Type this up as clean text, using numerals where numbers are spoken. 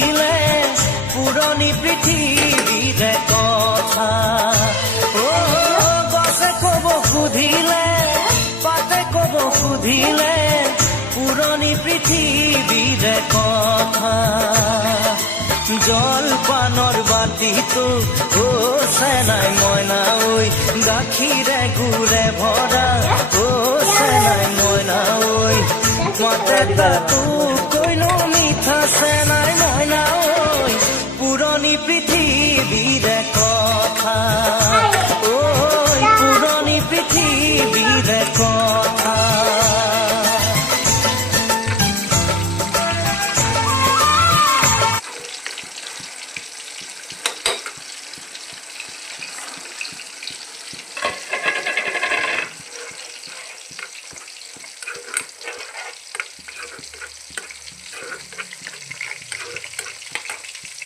সুধিলে পুৰণি পৃথিৱীৰে কথা গছে কব সুধিলে পাতে কব সুধিলে পুৰণি পৃথিৱীৰে কথা জলপানৰ বাতিটো চেনাই মইনা ঐ গাখীৰে গুৰে ভৰা চেনাই মইনা ঐ মাতে তাতো কৈনো মিঠা চেনাই মইনা ঐ পুৰণি পৃথিৱী